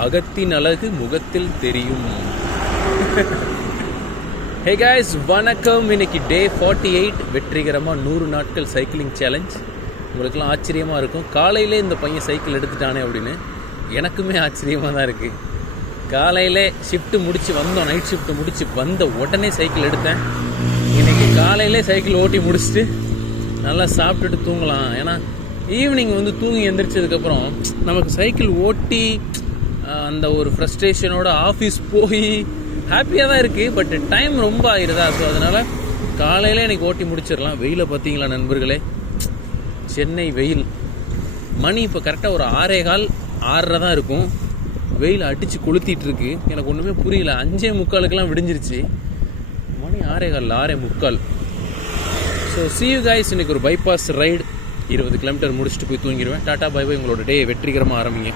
அகத்தின் அழகு முகத்தில் தெரியும். ஹே காய்ஸ், வணக்கம். இன்னைக்கு டே 48, வெற்றிகரமாக 100 நாட்கள் சைக்கிளிங் சேலஞ்ச். உங்களுக்குலாம் ஆச்சரியமாக இருக்கும், காலையிலே இந்த பையன் சைக்கிள் எடுத்துட்டானே அப்படின்னு. எனக்குமே ஆச்சரியமாக தான் இருக்குது. காலையிலே ஷிஃப்ட்டு முடித்து வந்தோம், நைட் ஷிஃப்ட்டு முடித்து வந்த உடனே சைக்கிள் எடுத்தேன். இன்றைக்கி காலையிலே சைக்கிள் ஓட்டி முடிச்சுட்டு நல்லா சாப்பிட்டுட்டு தூங்கலாம். ஏன்னா ஈவினிங் தூங்கி எந்திரிச்சதுக்கப்புறம் நமக்கு சைக்கிள் ஓட்டி அந்த ஒரு ஃப்ரஸ்ட்ரேஷனோட ஆஃபீஸ் போய் ஹாப்பியாக தான் இருக்குது, பட் டைம் ரொம்ப ஆயிடுதா. ஸோ அதனால் காலையில் எனக்கு ஓட்டி முடிச்சிடலாம். வெயிலை பார்த்தீங்களா நண்பர்களே, சென்னை வெயில். மணி இப்போ கரெக்டாக ஒரு 6:15 தான் இருக்கும். வெயில் அடித்து கொளுத்திட்டு இருக்கு. எனக்கு ஒன்றுமே புரியல. 5:45 விடிஞ்சிருச்சு. மணி 6:15. So see you guys. இன்றைக்கி ஒரு பைபாஸ் ரைடு 20 கிலோமீட்டர் முடிச்சுட்டு போய் தூங்கிடுவேன். Tata bye bye. உங்களோட டே வெற்றிகரமாக ஆரம்பிங்க.